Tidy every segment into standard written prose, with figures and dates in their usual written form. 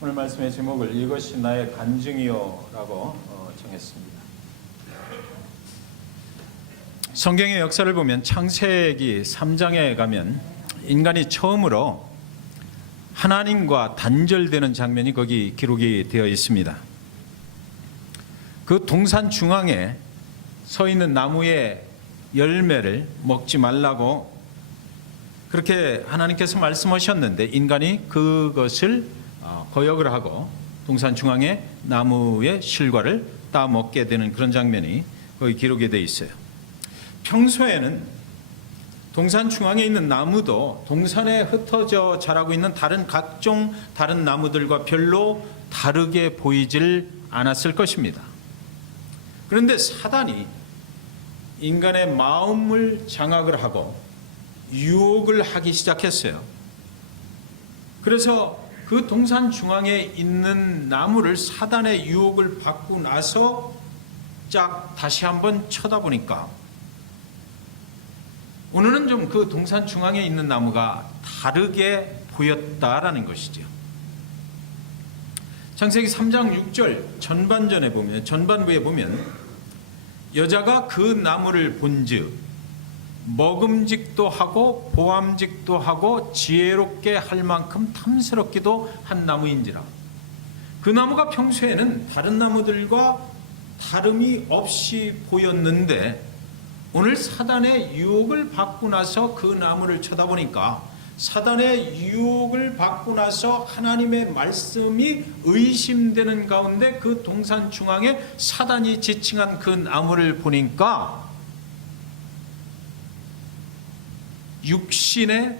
오늘 말씀의 제목을 이것이 나의 간증이요라고 정했습니다. 성경의 역사를 보면 창세기 3장에 가면 인간이 처음으로 하나님과 단절되는 장면이 거기 기록이 되어 있습니다. 그 동산 중앙에 서 있는 나무의 열매를 먹지 말라고 그렇게 하나님께서 말씀하셨는데 인간이 그것을 거역을 하고 동산 중앙의 나무의 실과를 따먹게 되는 그런 장면이 거기 기록이 되어 있어요. 평소에는 동산 중앙에 있는 나무도 동산에 흩어져 자라고 있는 각종 다른 나무들과 별로 다르게 보이질 않았을 것입니다. 그런데 사단이 인간의 마음을 장악을 하고 유혹을 하기 시작했어요. 그래서 그 동산 중앙에 있는 나무를 사단의 유혹을 받고 나서 다시 한번 쳐다보니까 오늘은 좀 그 동산 중앙에 있는 나무가 다르게 보였다라는 것이죠. 창세기 3장 6절 전반부에 보면 여자가 그 나무를 본즉 먹음직도 하고 보암직도 하고 지혜롭게 할 만큼 탐스럽기도 한 나무인지라. 그 나무가 평소에는 다른 나무들과 다름이 없이 보였는데 오늘 사단의 유혹을 받고 나서 그 나무를 쳐다보니까 사단의 유혹을 받고 나서 하나님의 말씀이 의심되는 가운데 그 동산 중앙에 사단이 지칭한 그 나무를 보니까 육신의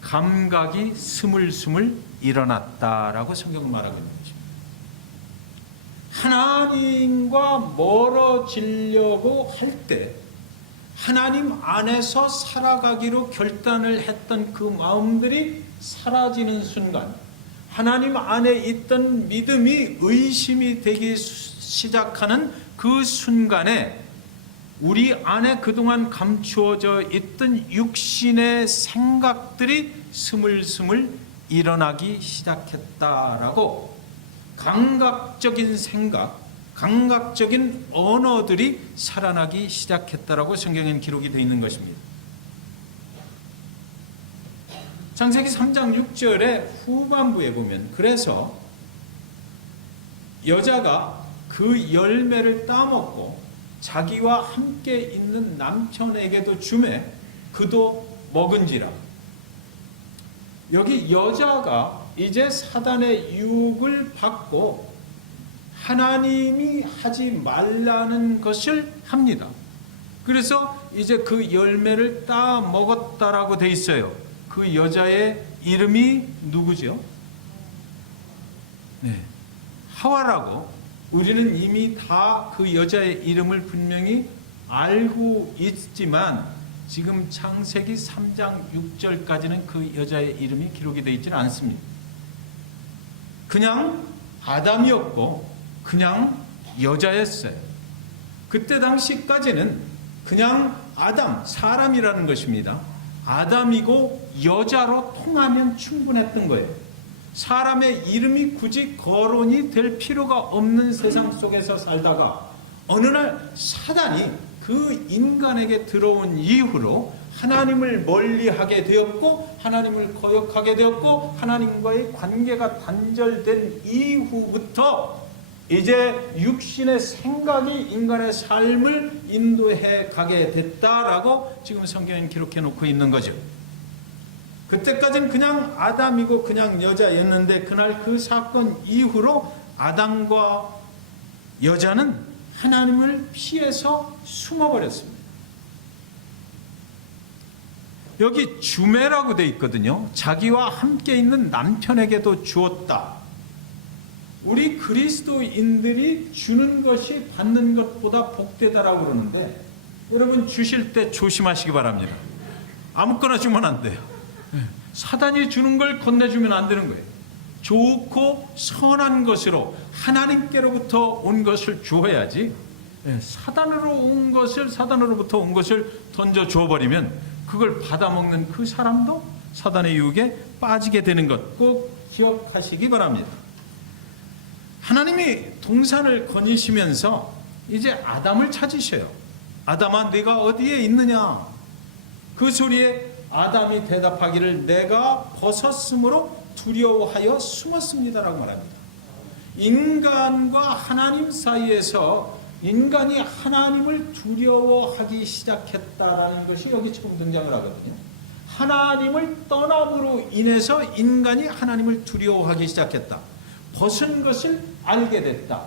감각이 스물스물 일어났다라고 성경은 말하고 있는 것입니다. 하나님과 멀어지려고 할 때 하나님 안에서 살아가기로 결단을 했던 그 마음들이 사라지는 순간, 하나님 안에 있던 믿음이 의심이 되기 시작하는 그 순간에 우리 안에 그동안 감추어져 있던 육신의 생각들이 스물스물 일어나기 시작했다라고 감각적인 생각, 감각적인 언어들이 살아나기 시작했다라고 성경에는 기록이 되어 있는 것입니다. 창세기 3장 6절의 후반부에 보면 그래서 여자가 그 열매를 따먹고 자기와 함께 있는 남편에게도 주매 그도 먹은지라. 여기 여자가 이제 사단의 유혹을 받고 하나님이 하지 말라는 것을 합니다. 그래서 이제 그 열매를 따 먹었다라고 돼 있어요. 그 여자의 이름이 누구죠? 하와라고. 우리는 이미 다 그 여자의 이름을 분명히 알고 있지만 지금 창세기 3장 6절까지는 그 여자의 이름이 기록이 되어 있지는 않습니다. 그냥 아담이었고 그냥 여자였어요. 그때 당시까지는 그냥 아담, 사람이라는 것입니다. 아담이고 여자로 통하면 충분했던 거예요. 사람의 이름이 굳이 거론이 될 필요가 없는 세상 속에서 살다가 어느 날 사단이 그 인간에게 들어온 이후로 하나님을 멀리하게 되었고 하나님을 거역하게 되었고 하나님과의 관계가 단절된 이후부터 이제 육신의 생각이 인간의 삶을 인도해 가게 됐다라고 지금 성경은 기록해 놓고 있는 거죠. 그때까지는 그냥 아담이고 그냥 여자였는데 그날 그 사건 이후로 아담과 여자는 하나님을 피해서 숨어버렸습니다. 여기 주매라고 되어 있거든요. 자기와 함께 있는 남편에게도 주었다. 우리 그리스도인들이 주는 것이 받는 것보다 복되다라고 그러는데 여러분 주실 때 조심하시기 바랍니다. 아무거나 주면 안 돼요. 사단이 주는 걸 건네주면 안 되는 거예요. 좋고 선한 것으로 하나님께로부터 온 것을 주어야지 사단으로부터 온 것을 던져 주어버리면 그걸 받아먹는 그 사람도 사단의 유혹에 빠지게 되는 것 꼭 기억하시기 바랍니다. 하나님이 동산을 거니시면서 이제 아담을 찾으셔요. 아담아, 네가 어디에 있느냐? 그 소리에 아담이 대답하기를 내가 벗었으므로 두려워하여 숨었습니다라고 말합니다. 인간과 하나님 사이에서 인간이 하나님을 두려워하기 시작했다라는 것이 여기 처음 등장을 하거든요. 하나님을 떠남으로 인해서 인간이 하나님을 두려워하기 시작했다. 벗은 것을 알게 됐다.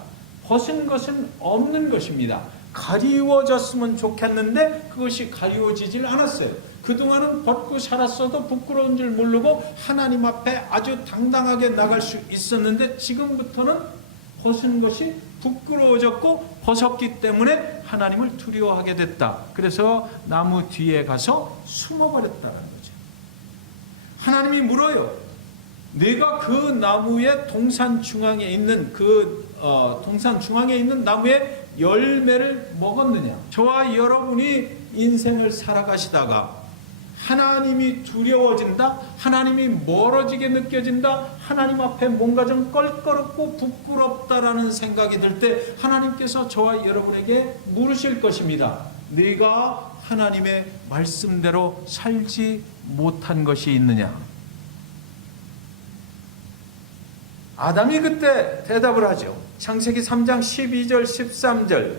벗은 것은 없는 것입니다. 가리워졌으면 좋겠는데 그것이 가리워지질 않았어요. 그동안은 벗고 살았어도 부끄러운 줄 모르고 하나님 앞에 아주 당당하게 나갈 수 있었는데 지금부터는 벗은 것이 부끄러워졌고 벗었기 때문에 하나님을 두려워하게 됐다. 그래서 나무 뒤에 가서 숨어버렸다는 거죠. 하나님이 물어요. 네가 그 나무의 동산 중앙에 있는 동산 중앙에 있는 나무의 열매를 먹었느냐? 저와 여러분이 인생을 살아가시다가 하나님이 두려워진다, 하나님이 멀어지게 느껴진다, 하나님 앞에 뭔가 좀 껄끄럽고 부끄럽다라는 생각이 들 때 하나님께서 저와 여러분에게 물으실 것입니다. 네가 하나님의 말씀대로 살지 못한 것이 있느냐? 아담이 그때 대답을 하죠. 창세기 3장 12절 13절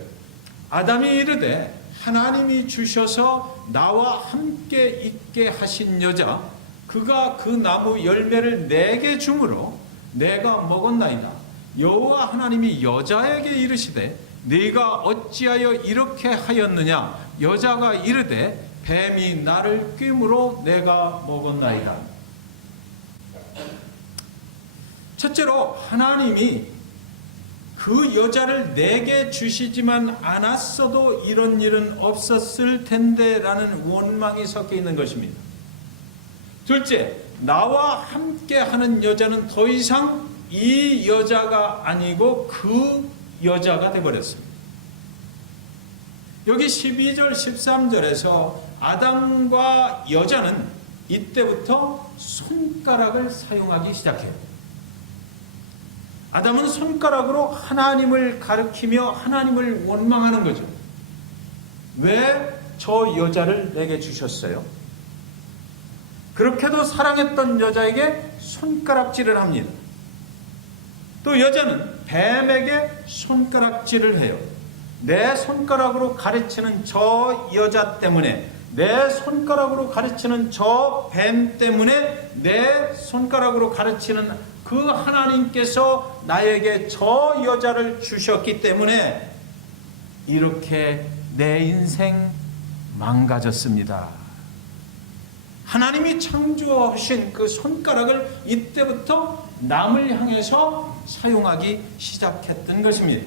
아담이 이르되 하나님이 주셔서 나와 함께 있게 하신 여자 그가 그 나무 열매를 내게 주므로 내가 먹었나이다. 여호와 하나님이 여자에게 이르시되 네가 어찌하여 이렇게 하였느냐? 여자가 이르되 뱀이 나를 꿰므로 내가 먹었나이다. 첫째로 하나님이 그 여자를 내게 주시지만 않았어도 이런 일은 없었을 텐데 라는 원망이 섞여 있는 것입니다. 둘째, 나와 함께 하는 여자는 더 이상 이 여자가 아니고 그 여자가 되어버렸습니다. 여기 12절 13절에서 아담과 여자는 이때부터 손가락을 사용하기 시작해요. 아담은 손가락으로 하나님을 가리키며 하나님을 원망하는 거죠. 왜 저 여자를 내게 주셨어요? 그렇게도 사랑했던 여자에게 손가락질을 합니다. 또 여자는 뱀에게 손가락질을 해요. 내 손가락으로 가르치는 저 여자 때문에, 내 손가락으로 가르치는 저 뱀 때문에, 내 손가락으로 가르치는 그 하나님께서 나에게 저 여자를 주셨기 때문에 이렇게 내 인생 망가졌습니다. 하나님이 창조하신 그 손가락을 이때부터 남을 향해서 사용하기 시작했던 것입니다.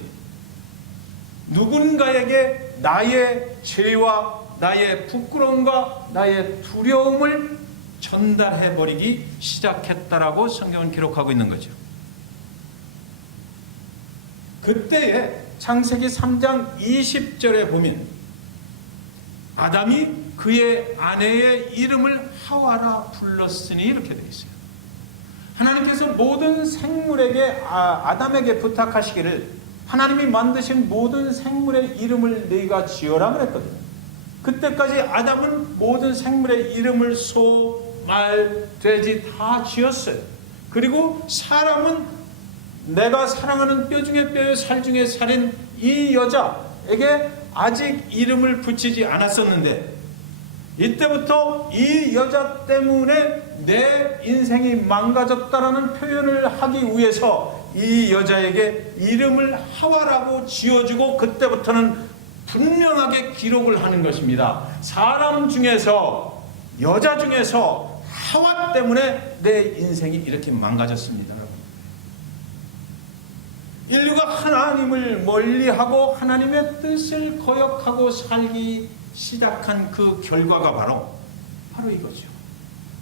누군가에게 나의 죄와 나의 부끄러움과 나의 두려움을 전달해버리기 시작했다라고 성경은 기록하고 있는 거죠. 그때에 창세기 3장 20절에 보면 아담이 그의 아내의 이름을 하와라 불렀으니 이렇게 되어 있어요. 하나님께서 모든 생물에게 아담에게 부탁하시기를 하나님이 만드신 모든 생물의 이름을 네가 지어라 그랬거든요. 그때까지 아담은 모든 생물의 이름을 소, 말, 돼지 다 지었어요. 그리고 사람은 내가 사랑하는 뼈 중에 뼈요 살 중에 살인 이 여자에게 아직 이름을 붙이지 않았었는데 이때부터 이 여자 때문에 내 인생이 망가졌다라는 표현을 하기 위해서 이 여자에게 이름을 하와라고 지어주고 그때부터는 분명하게 기록을 하는 것입니다. 사람 중에서 여자 중에서 하와 때문에 내 인생이 이렇게 망가졌습니다. 인류가 하나님을 멀리하고 하나님의 뜻을 거역하고 살기 시작한 그 결과가 바로 이거죠.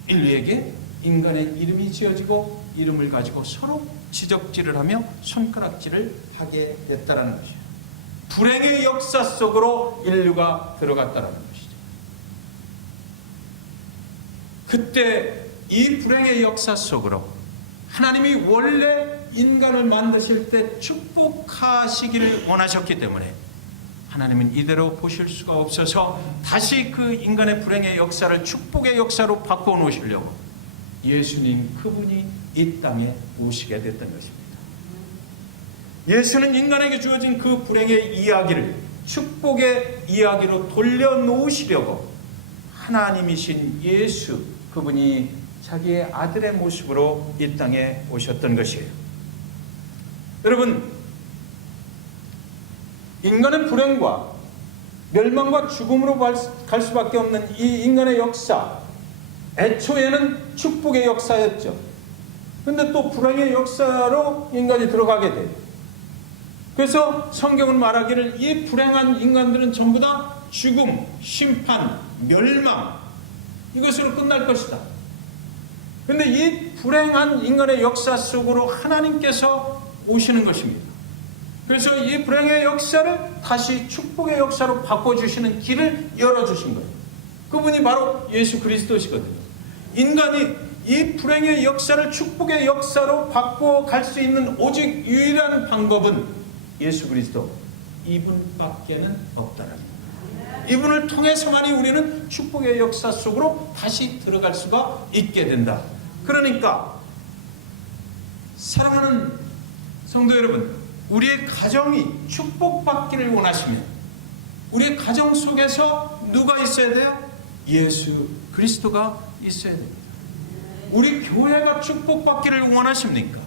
인류에게 인간의 이름이 지어지고 이름을 가지고 서로 지적질을 하며 손가락질을 하게 됐다는 것이죠. 불행의 역사 속으로 인류가 들어갔다는 것이죠. 그때 이 불행의 역사 속으로 하나님이 원래 인간을 만드실 때 축복하시기를 원하셨기 때문에 하나님은 이대로 보실 수가 없어서 다시 그 인간의 불행의 역사를 축복의 역사로 바꿔 놓으시려고 예수님 그분이 이 땅에 오시게 됐던 것입니다. 예수는 인간에게 주어진 그 불행의 이야기를 축복의 이야기로 돌려놓으시려고 하나님이신 예수 그분이 자기의 아들의 모습으로 이 땅에 오셨던 것이에요. 여러분, 인간의 불행과 멸망과 죽음으로 갈 수밖에 없는 이 인간의 역사, 애초에는 축복의 역사였죠. 그런데 또 불행의 역사로 인간이 들어가게 돼요. 그래서 성경은 말하기를 이 불행한 인간들은 전부 다 죽음, 심판, 멸망 이것으로 끝날 것이다. 그런데 이 불행한 인간의 역사 속으로 하나님께서 오시는 것입니다. 그래서 이 불행의 역사를 다시 축복의 역사로 바꿔주시는 길을 열어주신 거예요. 그분이 바로 예수 그리스도시거든요. 인간이 이 불행의 역사를 축복의 역사로 바꿔갈 수 있는 오직 유일한 방법은 예수 그리스도 이분밖에는 없다는 거예요. 이분을 통해서만이 우리는 축복의 역사 속으로 다시 들어갈 수가 있게 된다. 그러니까 사랑하는 성도 여러분, 우리의 가정이 축복받기를 원하시면 우리의 가정 속에서 누가 있어야 돼요? 예수 그리스도가 있어야 됩니다. 우리 교회가 축복받기를 원하십니까?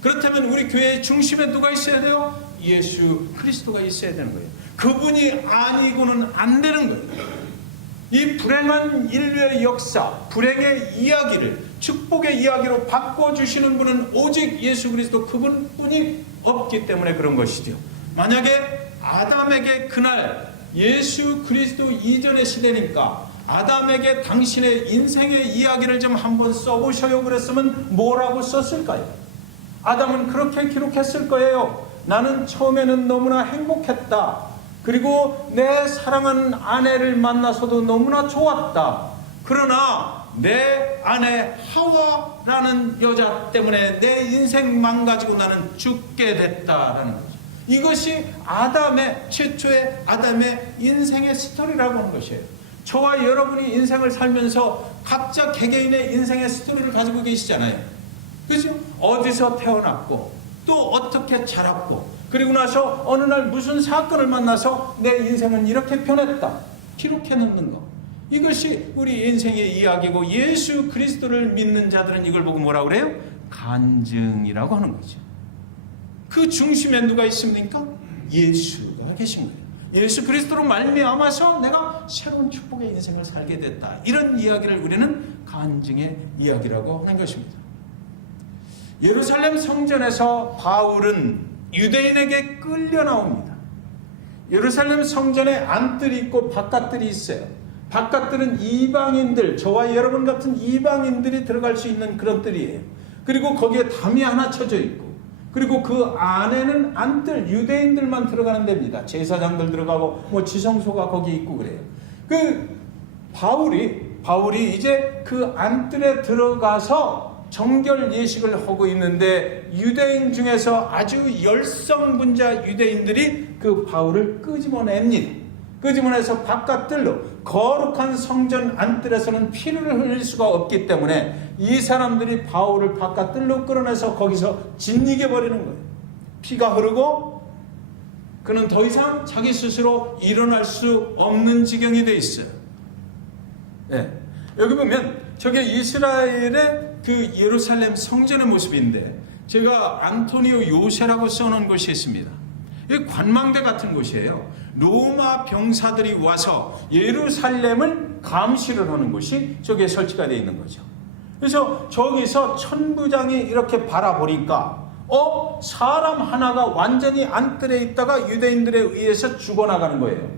그렇다면 우리 교회의 중심에 누가 있어야 돼요? 예수 그리스도가 있어야 되는 거예요. 그분이 아니고는 안 되는 거예요. 이 불행한 인류의 역사, 불행의 이야기를 축복의 이야기로 바꿔주시는 분은 오직 예수 그리스도 그분뿐이 없기 때문에 그런 것이죠. 만약에 아담에게 그날 예수 그리스도 이전의 시대니까 아담에게 당신의 인생의 이야기를 좀 한번 써보셔요 그랬으면 뭐라고 썼을까요? 아담은 그렇게 기록했을 거예요. 나는 처음에는 너무나 행복했다. 그리고 내 사랑하는 아내를 만나서도 너무나 좋았다. 그러나 내 아내 하와라는 여자 때문에 내 인생 망가지고 나는 죽게 됐다라는 거죠. 이것이 최초의 아담의 인생의 스토리라고 하는 것이에요. 저와 여러분이 인생을 살면서 각자 개개인의 인생의 스토리를 가지고 계시잖아요. 그죠? 어디서 태어났고 또 어떻게 자랐고 그리고 나서 어느 날 무슨 사건을 만나서 내 인생은 이렇게 변했다. 기록해 놓는 거. 이것이 우리 인생의 이야기고 예수 그리스도를 믿는 자들은 이걸 보고 뭐라고 그래요? 간증이라고 하는 거죠. 그 중심에 누가 있습니까? 예수가 계신 거예요. 예수 그리스도로 말미암아서 내가 새로운 축복의 인생을 살게 됐다. 이런 이야기를 우리는 간증의 이야기라고 하는 것입니다. 예루살렘 성전에서 바울은 유대인에게 끌려 나옵니다. 예루살렘 성전에 안뜰이 있고 바깥뜰이 있어요. 바깥뜰은 이방인들, 저와 여러분 같은 이방인들이 들어갈 수 있는 그런 뜰이에요. 그리고 거기에 담이 하나 쳐져 있고 그리고 그 안에는 안뜰, 유대인들만 들어가는 데입니다. 제사장들 들어가고 지성소가 거기 있고 그래요. 바울이 이제 그 안뜰에 들어가서 정결 예식을 하고 있는데 유대인 중에서 아주 열성분자 유대인들이 그 바울을 끄집어냅니다. 끄집어내서 바깥뜰로 거룩한 성전 안뜰에서는 피를 흘릴 수가 없기 때문에 이 사람들이 바울을 바깥뜰로 끌어내서 거기서 짓이겨 버리는 거예요. 피가 흐르고 그는 더 이상 자기 스스로 일어날 수 없는 지경이 돼 있어요. 네. 여기 보면 저게 이스라엘의 그 예루살렘 성전의 모습인데 제가 안토니오 요세라고 써놓은 곳이 있습니다. 이 관망대 같은 곳이에요. 로마 병사들이 와서 예루살렘을 감시를 하는 곳이 저기에 설치가 되어 있는 거죠. 그래서 저기서 천부장이 이렇게 바라보니까 사람 하나가 완전히 안뜰에 있다가 유대인들에 의해서 죽어나가는 거예요.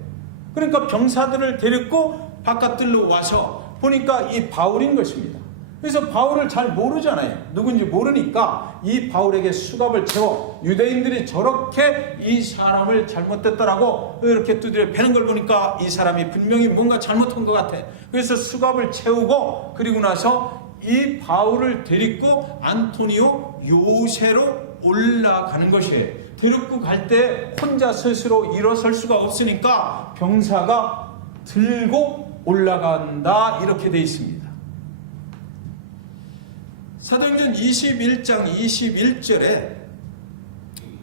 그러니까 병사들을 데리고 바깥들로 와서 보니까 이 바울인 것입니다. 그래서 바울을 잘 모르잖아요. 누군지 모르니까 이 바울에게 수갑을 채워 유대인들이 저렇게 이 사람을 잘못됐더라고 이렇게 두드려 패는 걸 보니까 이 사람이 분명히 뭔가 잘못한 것 같아. 그래서 수갑을 채우고 그리고 나서 이 바울을 데리고 안토니오 요새로 올라가는 것이에요. 데리고 갈 때 혼자 스스로 일어설 수가 없으니까 병사가 들고 올라간다, 이렇게 되어 있습니다. 사도행전 21장 21절에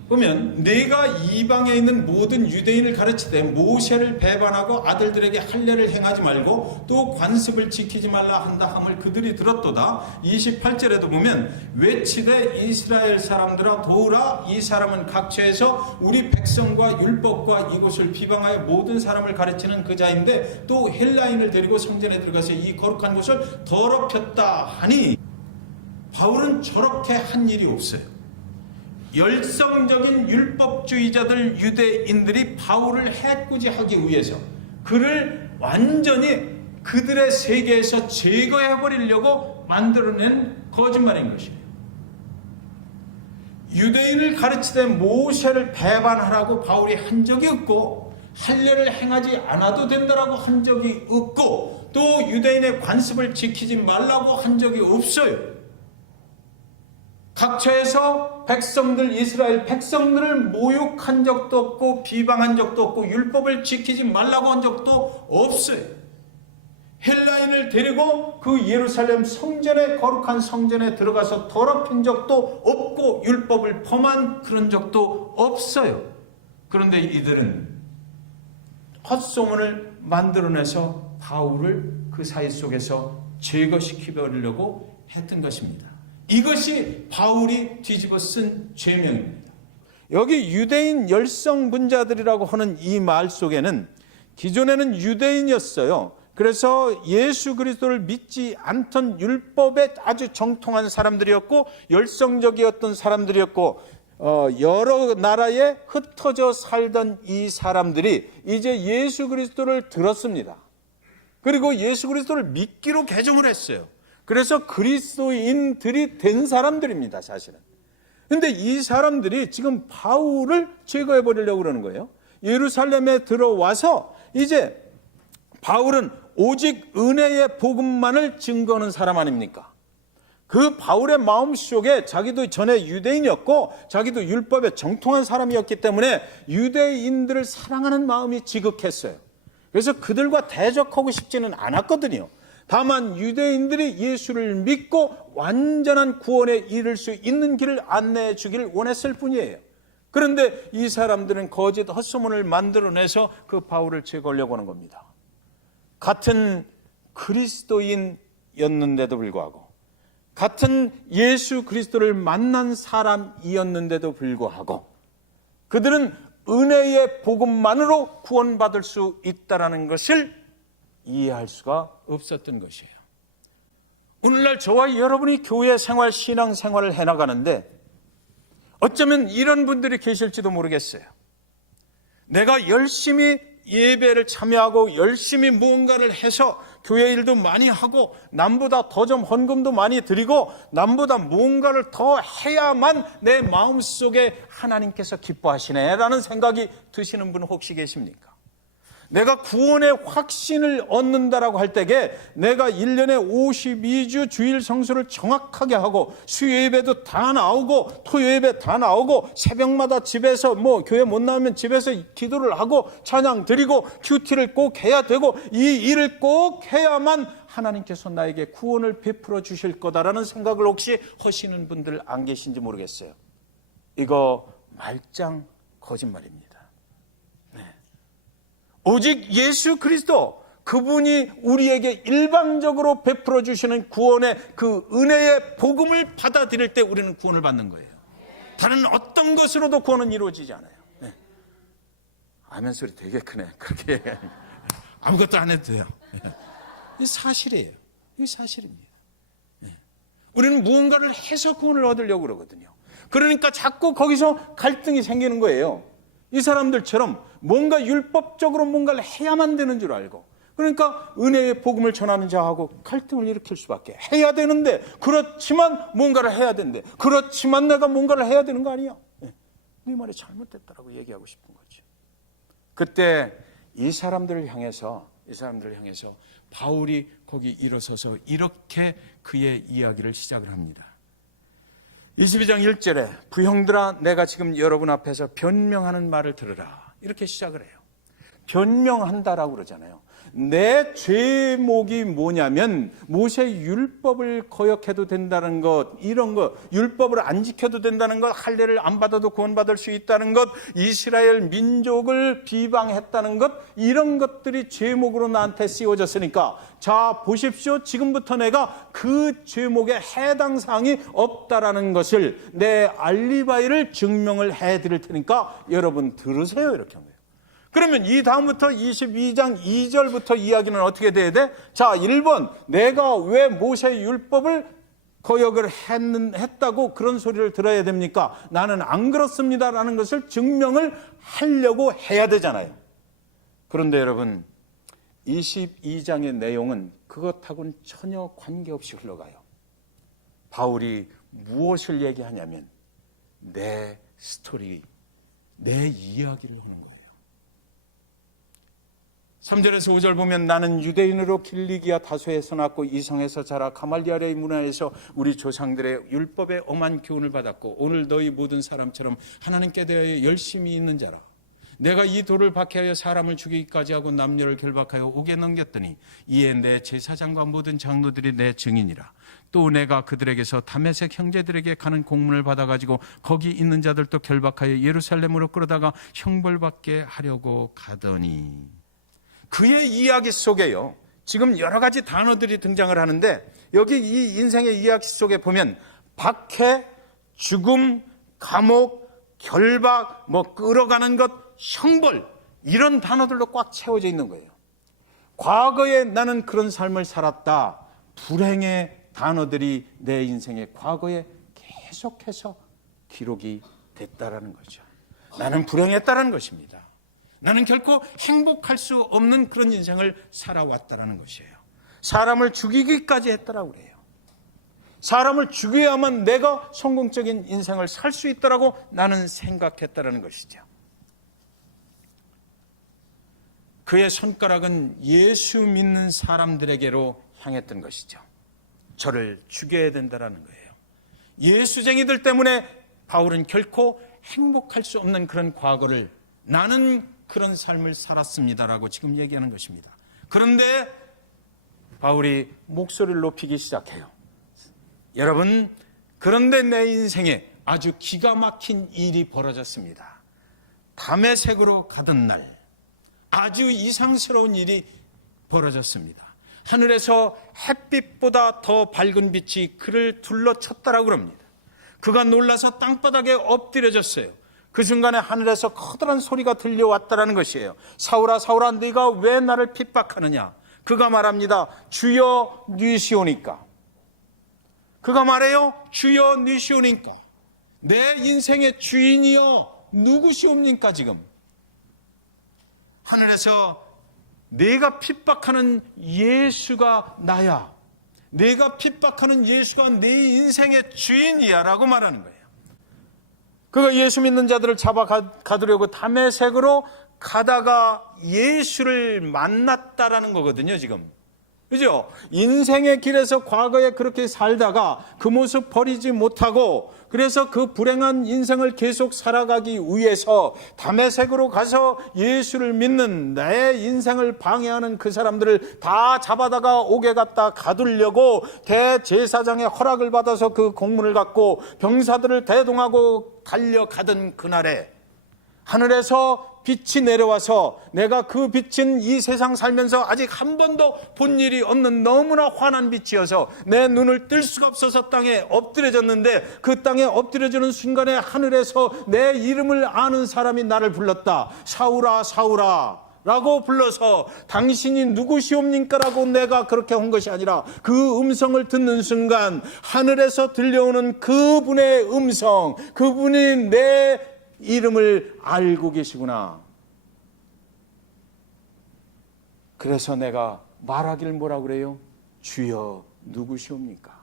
보면 내가 이방에 있는 모든 유대인을 가르치되 모세를 배반하고 아들들에게 할례를 행하지 말고 또 관습을 지키지 말라 한다 함을 그들이 들었도다. 28절에도 보면 외치되 이스라엘 사람들아 도우라, 이 사람은 각처에서 우리 백성과 율법과 이곳을 비방하여 모든 사람을 가르치는 그 자인데 또 헬라인을 데리고 성전에 들어가서 이 거룩한 곳을 더럽혔다 하니, 바울은 저렇게 한 일이 없어요. 열성적인 율법주의자들 유대인들이 바울을 해코지하기 위해서 그를 완전히 그들의 세계에서 제거해버리려고 만들어낸 거짓말인 것이에요. 유대인을 가르치되 모세를 배반하라고 바울이 한 적이 없고, 할례를 행하지 않아도 된다라고 한 적이 없고, 또 유대인의 관습을 지키지 말라고 한 적이 없어요. 각처에서 백성들, 이스라엘 백성들을 모욕한 적도 없고 비방한 적도 없고 율법을 지키지 말라고 한 적도 없어요. 헬라인을 데리고 그 예루살렘 성전에, 거룩한 성전에 들어가서 더럽힌 적도 없고 율법을 범한 그런 적도 없어요. 그런데 이들은 헛소문을 만들어내서 바울을 그 사이 속에서 제거시키려고 했던 것입니다. 이것이 바울이 뒤집어 쓴 죄명입니다. 여기 유대인 열성분자들이라고 하는 이 말 속에는 기존에는 유대인이었어요. 그래서 예수 그리스도를 믿지 않던 율법에 아주 정통한 사람들이었고 열성적이었던 사람들이었고, 여러 나라에 흩어져 살던 이 사람들이 이제 예수 그리스도를 들었습니다. 그리고 예수 그리스도를 믿기로 개종을 했어요. 그래서 그리스도인들이 된 사람들입니다, 사실은. 근데 이 사람들이 지금 바울을 제거해 버리려고 그러는 거예요. 예루살렘에 들어와서 이제 바울은 오직 은혜의 복음만을 증거하는 사람 아닙니까? 그 바울의 마음속에 자기도 전에 유대인이었고 자기도 율법에 정통한 사람이었기 때문에 유대인들을 사랑하는 마음이 지극했어요. 그래서 그들과 대적하고 싶지는 않았거든요. 다만 유대인들이 예수를 믿고 완전한 구원에 이를 수 있는 길을 안내해 주기를 원했을 뿐이에요. 그런데 이 사람들은 거짓 헛소문을 만들어내서 그 바울을 제거하려고 하는 겁니다. 같은 그리스도인이었는데도 불구하고, 같은 예수 그리스도를 만난 사람이었는데도 불구하고 그들은 은혜의 복음만으로 구원받을 수 있다는 것을 이해할 수가 없었던 것이에요. 오늘날 저와 여러분이 교회 생활, 신앙 생활을 해나가는데 어쩌면 이런 분들이 계실지도 모르겠어요. 내가 열심히 예배를 참여하고 열심히 무언가를 해서 교회 일도 많이 하고 남보다 더 좀 헌금도 많이 드리고 남보다 무언가를 더 해야만 내 마음속에 하나님께서 기뻐하시네라는 생각이 드시는 분 혹시 계십니까? 내가 구원의 확신을 얻는다라고 할 때에 내가 1년에 52주 주일 성수를 정확하게 하고 수요예배도 다 나오고 토요예배 다 나오고 새벽마다 집에서 교회 못 나오면 집에서 기도를 하고 찬양 드리고 큐티를 꼭 해야 되고 이 일을 꼭 해야만 하나님께서 나에게 구원을 베풀어 주실 거다라는 생각을 혹시 하시는 분들 안 계신지 모르겠어요. 이거 말짱 거짓말입니다. 오직 예수 그리스도, 그분이 우리에게 일방적으로 베풀어 주시는 구원의 그 은혜의 복음을 받아들일 때 우리는 구원을 받는 거예요. 다른 어떤 것으로도 구원은 이루어지지 않아요. 네. 아멘 소리 되게 크네. 그렇게 아무것도 안 해도 돼요. 이게 사실이에요. 이게 사실입니다. 네. 우리는 무언가를 해서 구원을 얻으려고 그러거든요. 그러니까 자꾸 거기서 갈등이 생기는 거예요. 이 사람들처럼 뭔가 율법적으로 뭔가를 해야만 되는 줄 알고, 그러니까 은혜의 복음을 전하는 자하고 갈등을 일으킬 수밖에. 해야 되는데, 그렇지만 뭔가를 해야 되는데, 그렇지만 내가 뭔가를 해야 되는 거 아니야? 네 말이 잘못됐다라고 얘기하고 싶은 거죠. 그때 이 사람들을 향해서 이 사람들을 향해서 바울이 거기 일어서서 이렇게 그의 이야기를 시작을 합니다. 22장 1절에 부형들아 내가 지금 여러분 앞에서 변명하는 말을 들으라, 이렇게 시작을 해요. 변명한다라고 그러잖아요. 내 죄목이 뭐냐면 모세 율법을 거역해도 된다는 것, 이런 것, 율법을 안 지켜도 된다는 것, 할례를 안 받아도 구원받을 수 있다는 것, 이스라엘 민족을 비방했다는 것, 이런 것들이 죄목으로 나한테 씌워졌으니까 자 보십시오, 지금부터 내가 그 죄목에 해당 사항이 없다라는 것을, 내 알리바이를 증명을 해드릴 테니까 여러분 들으세요, 이렇게 한 거예요. 그러면 이 다음부터 22장 2절부터 이야기는 어떻게 돼야 돼? 자, 1번, 내가 왜 모세 율법을 거역을 했다고 그런 소리를 들어야 됩니까? 나는 안 그렇습니다라는 것을 증명을 하려고 해야 되잖아요. 그런데 여러분, 22장의 내용은 그것하고는 전혀 관계없이 흘러가요. 바울이 무엇을 얘기하냐면 내 스토리, 내 이야기를 하는 거예요. 3절에서 5절 보면 나는 유대인으로 길리기아 다소에서 났고 이성에서 자라 가말리엘의 문화에서 우리 조상들의 율법의 엄한 교훈을 받았고 오늘 너희 모든 사람처럼 하나님께 대하여 열심히 있는 자라. 내가 이 돌을 박해하여 사람을 죽이기까지 하고 남녀를 결박하여 옥에 넘겼더니 이에 내 제사장과 모든 장로들이 내 증인이라. 또 내가 그들에게서 다메섹 형제들에게 가는 공문을 받아가지고 거기 있는 자들도 결박하여 예루살렘으로 끌어다가 형벌받게 하려고 가더니. 그의 이야기 속에요, 지금 여러 가지 단어들이 등장을 하는데 여기 이 인생의 이야기 속에 보면 박해, 죽음, 감옥, 결박, 끌어가는 것, 형벌, 이런 단어들로 꽉 채워져 있는 거예요. 과거에 나는 그런 삶을 살았다. 불행의 단어들이 내 인생의 과거에 계속해서 기록이 됐다라는 거죠. 나는 불행했다라는 것입니다. 나는 결코 행복할 수 없는 그런 인생을 살아왔다라는 것이에요. 사람을 죽이기까지 했다라고 그래요. 사람을 죽여야만 내가 성공적인 인생을 살 수 있다라고 나는 생각했다라는 것이죠. 그의 손가락은 예수 믿는 사람들에게로 향했던 것이죠. 저를 죽여야 된다라는 거예요. 예수쟁이들 때문에 바울은 결코 행복할 수 없는 그런 과거를, 나는 그런 삶을 살았습니다라고 지금 얘기하는 것입니다. 그런데 바울이 목소리를 높이기 시작해요. 여러분, 그런데 내 인생에 아주 기가 막힌 일이 벌어졌습니다. 다메섹으로 가던 날 아주 이상스러운 일이 벌어졌습니다. 하늘에서 햇빛보다 더 밝은 빛이 그를 둘러쳤다라고 그럽니다. 그가 놀라서 땅바닥에 엎드려졌어요. 그 순간에 하늘에서 커다란 소리가 들려왔다라는 것이에요. 사울아 사울아 네가 왜 나를 핍박하느냐. 그가 말합니다. 주여 니시오니까. 그가 말해요. 주여 니시오니까. 내 인생의 주인이여 누구시옵니까 지금. 하늘에서 내가 핍박하는 예수가 나야. 내가 핍박하는 예수가 내 인생의 주인이야 라고 말하는 거예요. 그가 예수 믿는 자들을 잡아 가두려고 다메섹으로 가다가 예수를 만났다라는 거거든요, 지금. 그죠? 인생의 길에서 과거에 그렇게 살다가 그 모습 버리지 못하고 그래서 그 불행한 인생을 계속 살아가기 위해서 다메섹으로 가서 예수를 믿는 내 인생을 방해하는 그 사람들을 다 잡아다가 옥에 갖다 가두려고 대제사장의 허락을 받아서 그 공문을 갖고 병사들을 대동하고 달려가던 그날에 하늘에서 빛이 내려와서 내가 그 빛은 이 세상 살면서 아직 한 번도 본 일이 없는 너무나 환한 빛이어서 내 눈을 뜰 수가 없어서 땅에 엎드려졌는데 그 땅에 엎드려지는 순간에 하늘에서 내 이름을 아는 사람이 나를 불렀다. 사울아 사울아 라고 불러서 당신이 누구시옵니까? 라고 내가 그렇게 한 것이 아니라 그 음성을 듣는 순간 하늘에서 들려오는 그분의 음성, 그분이 내 이름을 알고 계시구나. 그래서 내가 말하길 뭐라 그래요? 주여 누구시옵니까?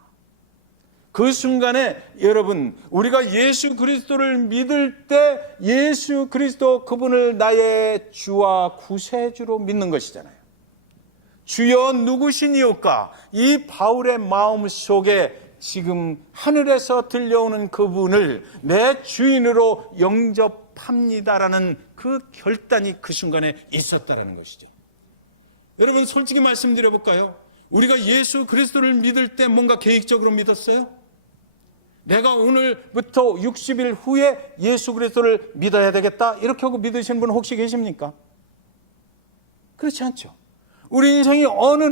그 순간에 여러분 우리가 예수 그리스도를 믿을 때 예수 그리스도 그분을 나의 주와 구세주로 믿는 것이잖아요. 주여 누구시니요까? 이 바울의 마음 속에 지금 하늘에서 들려오는 그분을 내 주인으로 영접합니다라는 그 결단이 그 순간에 있었다라는 것이죠. 여러분, 솔직히 말씀드려 볼까요? 우리가 예수 그리스도를 믿을 때 뭔가 계획적으로 믿었어요? 내가 오늘부터 60일 후에 예수 그리스도를 믿어야 되겠다, 이렇게 하고 믿으시는 분 혹시 계십니까? 그렇지 않죠. 우리 인생이 어느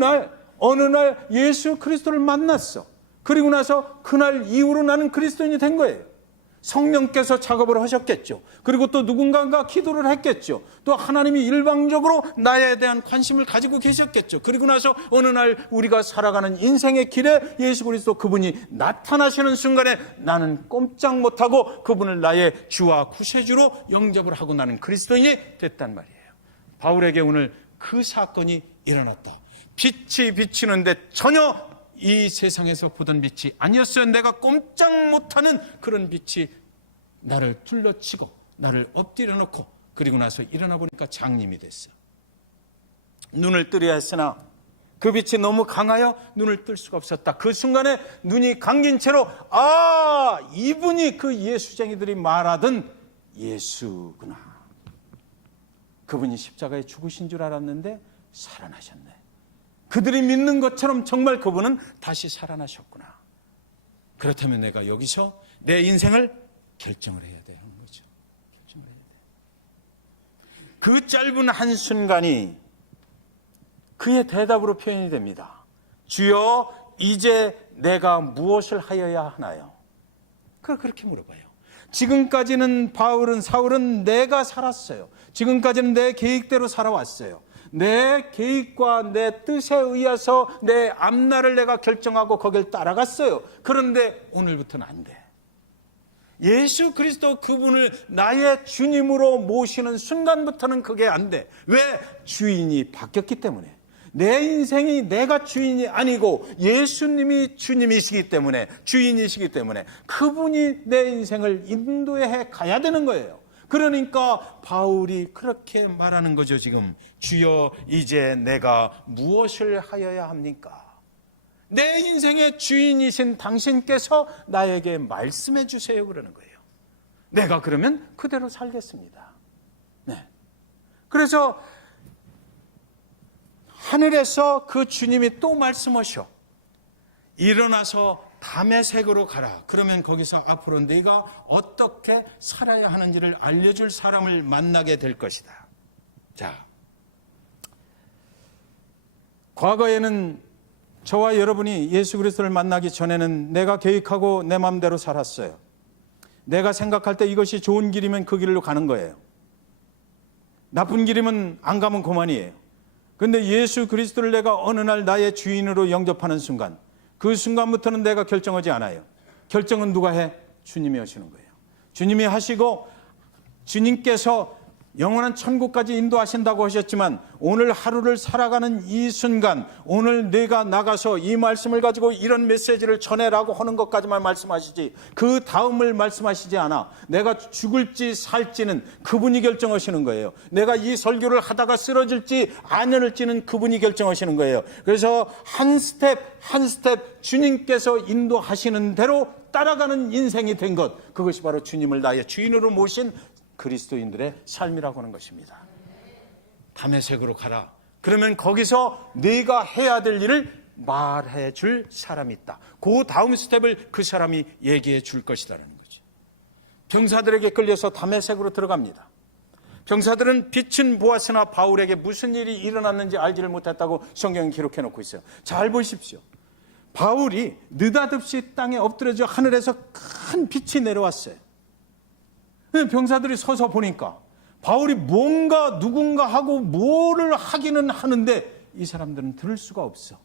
날 예수 그리스도를 만났어. 그리고 나서 그날 이후로 나는 그리스도인이 된 거예요. 성령께서 작업을 하셨겠죠. 그리고 또 누군가가 기도를 했겠죠. 또 하나님이 일방적으로 나에 대한 관심을 가지고 계셨겠죠. 그리고 나서 어느 날 우리가 살아가는 인생의 길에 예수 그리스도 그분이 나타나시는 순간에 나는 꼼짝 못하고 그분을 나의 주와 구세주로 영접을 하고 나는 그리스도인이 됐단 말이에요. 바울에게 오늘 그 사건이 일어났다. 빛이 비치는데 전혀 이 세상에서 보던 빛이 아니었어요. 내가 꼼짝 못하는 그런 빛이 나를 둘러치고 나를 엎드려 놓고 그리고 나서 일어나 보니까 장님이 됐어. 눈을 뜨려 했으나 그 빛이 너무 강하여 눈을 뜰 수가 없었다. 그 순간에 눈이 감긴 채로 이분이 그 예수쟁이들이 말하던 예수구나. 그분이 십자가에 죽으신 줄 알았는데 살아나셨네. 그들이 믿는 것처럼 정말 그분은 다시 살아나셨구나. 그렇다면 내가 여기서 내 인생을 결정을 해야 되는 거죠. 결정을 해야 돼. 그 짧은 한순간이 그의 대답으로 표현이 됩니다. 주여, 이제 내가 무엇을 하여야 하나요? 그렇게 물어봐요. 지금까지는 사울은 내가 살았어요. 지금까지는 내 계획대로 살아왔어요. 내 계획과 내 뜻에 의해서 내 앞날을 내가 결정하고 거길 따라갔어요. 그런데 오늘부터는 안 돼. 예수 그리스도 그분을 나의 주님으로 모시는 순간부터는 그게 안 돼. 왜? 주인이 바뀌었기 때문에. 내 인생이 내가 주인이 아니고 예수님이 주님이시기 때문에, 주인이시기 때문에 그분이 내 인생을 인도해 가야 되는 거예요. 그러니까 바울이 그렇게 말하는 거죠. 지금 주여, 이제 내가 무엇을 하여야 합니까? 내 인생의 주인이신 당신께서 나에게 말씀해 주세요, 그러는 거예요. 내가 그러면 그대로 살겠습니다. 네. 그래서 하늘에서 그 주님이 또 말씀하셔. 일어나서 다메섹으로 가라. 그러면 거기서 앞으로 네가 어떻게 살아야 하는지를 알려줄 사람을 만나게 될 것이다. 자, 과거에는 저와 여러분이 예수 그리스도를 만나기 전에는 내가 계획하고 내 마음대로 살았어요. 내가 생각할 때 이것이 좋은 길이면 그 길로 가는 거예요. 나쁜 길이면 안 가면 그만이에요. 그런데 예수 그리스도를 내가 어느 날 나의 주인으로 영접하는 순간, 그 순간부터는 내가 결정하지 않아요. 결정은 누가 해? 주님이 하시는 거예요. 주님이 하시고 주님께서 영원한 천국까지 인도하신다고 하셨지만 오늘 하루를 살아가는 이 순간, 오늘 내가 나가서 이 말씀을 가지고 이런 메시지를 전해라고 하는 것까지만 말씀하시지 그 다음을 말씀하시지 않아. 내가 죽을지 살지는 그분이 결정하시는 거예요. 내가 이 설교를 하다가 쓰러질지 안을지는 그분이 결정하시는 거예요. 그래서 한 스텝 한 스텝 주님께서 인도하시는 대로 따라가는 인생이 된 것, 그것이 바로 주님을 나의 주인으로 모신 그리스도인들의 삶이라고 하는 것입니다. 다메섹으로 가라. 그러면 거기서 네가 해야 될 일을 말해 줄 사람이 있다. 그 다음 스텝을 그 사람이 얘기해 줄 것이라는 거죠. 병사들에게 끌려서 다메섹으로 들어갑니다. 병사들은 빛은 보았으나 바울에게 무슨 일이 일어났는지 알지를 못했다고 성경에 기록해 놓고 있어요. 잘 보십시오. 바울이 느닷없이 땅에 엎드려져 하늘에서 큰 빛이 내려왔어요. 병사들이 서서 보니까 바울이 뭔가 누군가 하고 뭐를 하기는 하는데 이 사람들은 들을 수가 없어.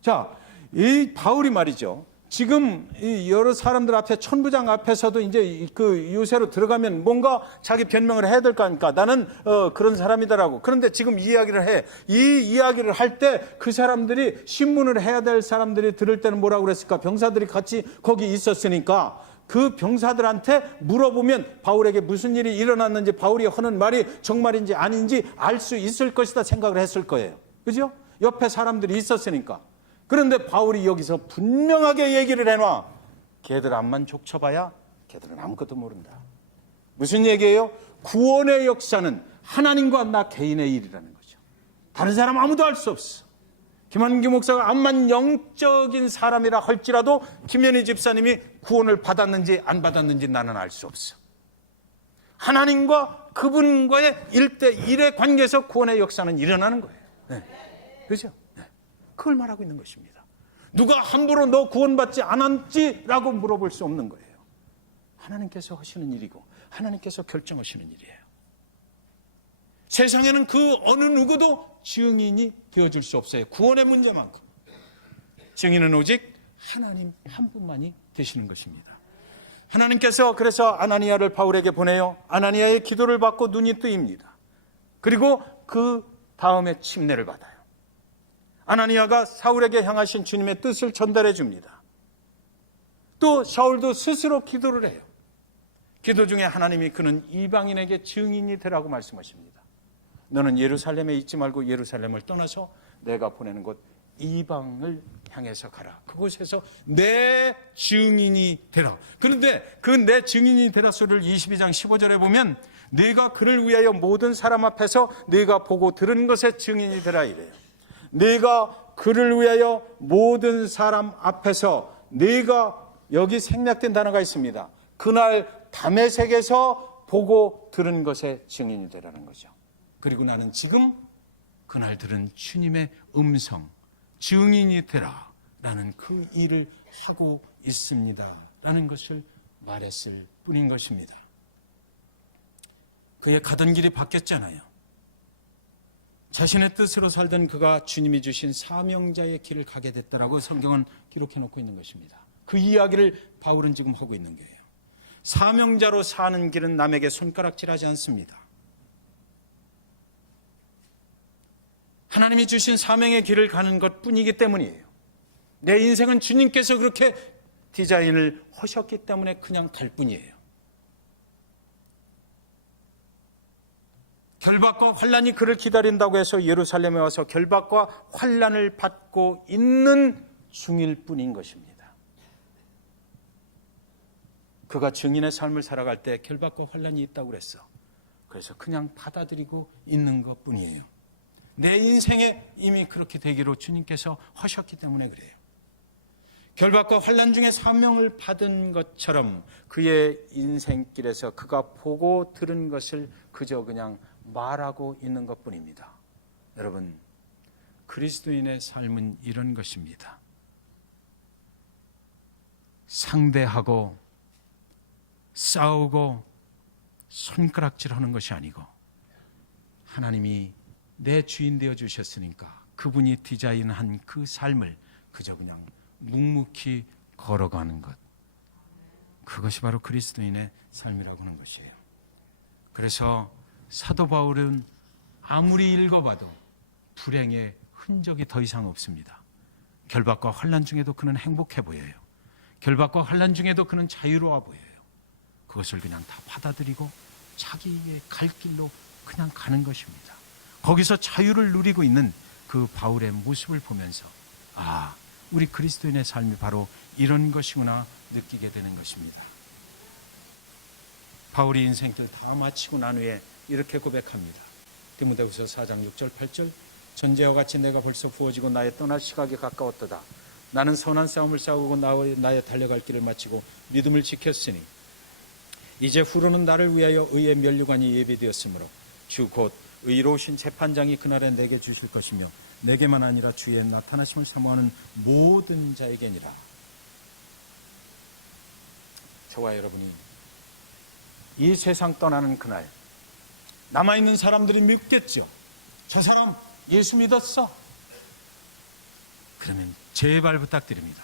자, 이 바울이 말이죠. 지금 이 여러 사람들 앞에, 천부장 앞에서도 이제 그 요새로 들어가면 뭔가 자기 변명을 해야 될 거 아닙니까? 나는 그런 사람이다라고. 그런데 지금 이야기를 해. 이 이야기를 할 때 그 사람들이 신문을 해야 될 사람들이 들을 때는 뭐라고 그랬을까? 병사들이 같이 거기 있었으니까 그 병사들한테 물어보면 바울에게 무슨 일이 일어났는지, 바울이 하는 말이 정말인지 아닌지 알 수 있을 것이다 생각을 했을 거예요. 그죠? 옆에 사람들이 있었으니까. 그런데 바울이 여기서 분명하게 얘기를 해놔. 걔들 앞만 족쳐봐야 걔들은 아무것도 모른다. 무슨 얘기예요? 구원의 역사는 하나님과 나 개인의 일이라는 거죠. 다른 사람 아무도 알 수 없어. 김한규 목사가 암만 영적인 사람이라 할지라도 김현희 집사님이 구원을 받았는지 안 받았는지 나는 알 수 없어. 하나님과 그분과의 1대1의 관계에서 구원의 역사는 일어나는 거예요. 네. 그죠? 네. 그걸 말하고 있는 것입니다. 누가 함부로 너 구원받지 않았지라고 물어볼 수 없는 거예요. 하나님께서 하시는 일이고 하나님께서 결정하시는 일이에요. 세상에는 그 어느 누구도 증인이 되어줄 수 없어요. 구원의 문제만큼. 증인은 오직 하나님 한 분만이 되시는 것입니다. 하나님께서 그래서 아나니아를 바울에게 보내요. 아나니아의 기도를 받고 눈이 뜨입니다. 그리고 그 다음에 침례를 받아요. 아나니아가 사울에게 향하신 주님의 뜻을 전달해 줍니다. 또 사울도 스스로 기도를 해요. 기도 중에 하나님이 그는 이방인에게 증인이 되라고 말씀하십니다. 너는 예루살렘에 있지 말고 예루살렘을 떠나서 내가 보내는 곳 이방을 향해서 가라. 그곳에서 내 증인이 되라. 그런데 그 내 증인이 되라 소리를 22장 15절에 보면 내가 그를 위하여 모든 사람 앞에서 네가 보고 들은 것의 증인이 되라 이래요. 네가 그를 위하여 모든 사람 앞에서 네가 여기 생략된 단어가 있습니다. 그날 다메섹에서 보고 들은 것의 증인이 되라는 거죠. 그리고 나는 지금 그날 들은 주님의 음성, 증인이 되라라는 그 일을 하고 있습니다라는 것을 말했을 뿐인 것입니다. 그의 가던 길이 바뀌었잖아요. 자신의 뜻으로 살던 그가 주님이 주신 사명자의 길을 가게 됐다라고 성경은 기록해 놓고 있는 것입니다. 그 이야기를 바울은 지금 하고 있는 거예요. 사명자로 사는 길은 남에게 손가락질하지 않습니다. 하나님이 주신 사명의 길을 가는 것뿐이기 때문이에요. 내 인생은 주님께서 그렇게 디자인을 하셨기 때문에 그냥 갈 뿐이에요. 결박과 환란이 그를 기다린다고 해서 예루살렘에 와서 결박과 환란을 받고 있는 중일 뿐인 것입니다. 그가 증인의 삶을 살아갈 때 결박과 환란이 있다고 그랬어. 그래서 그냥 받아들이고 있는 것뿐이에요. 내 인생에 이미 그렇게 되기로 주님께서 하셨기 때문에 그래요. 결박과 환란 중에 사명을 받은 것처럼 그의 인생길에서 그가 보고 들은 것을 그저 그냥 말하고 있는 것뿐입니다. 여러분, 그리스도인의 삶은 이런 것입니다. 상대하고 싸우고 손가락질하는 것이 아니고 하나님이 내 주인 되어 주셨으니까 그분이 디자인한 그 삶을 그저 그냥 묵묵히 걸어가는 것, 그것이 바로 그리스도인의 삶이라고 하는 것이에요. 그래서 사도 바울은 아무리 읽어봐도 불행의 흔적이 더 이상 없습니다. 결박과 환난 중에도 그는 행복해 보여요. 결박과 환난 중에도 그는 자유로워 보여요. 그것을 그냥 다 받아들이고 자기의 갈 길로 그냥 가는 것입니다. 거기서 자유를 누리고 있는 그 바울의 모습을 보면서 아, 우리 그리스도인의 삶이 바로 이런 것이구나 느끼게 되는 것입니다. 바울이 인생길 다 마치고 난 후에 이렇게 고백합니다. 디모데후서 4장 6절 8절 전제와 같이 내가 벌써 부어지고 나의 떠날 시각이 가까웠도다. 나는 선한 싸움을 싸우고 나의 달려갈 길을 마치고 믿음을 지켰으니 이제 후로는 나를 위하여 의의 면류관이 예비되었으므로 주 곧 의로우신 재판장이 그날에 내게 주실 것이며 내게만 아니라 주의 나타나심을 사모하는 모든 자에게니라. 저와 여러분이 이 세상 떠나는 그날 남아있는 사람들이 묻겠죠. 저 사람 예수 믿었어? 그러면 제발 부탁드립니다.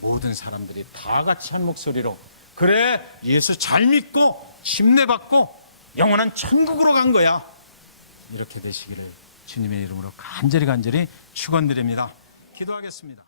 모든 사람들이 다 같이 한 목소리로 그래, 예수 잘 믿고 침례받고 영원한 천국으로 간 거야, 이렇게 되시기를 주님의 이름으로 간절히 축원드립니다. 기도하겠습니다.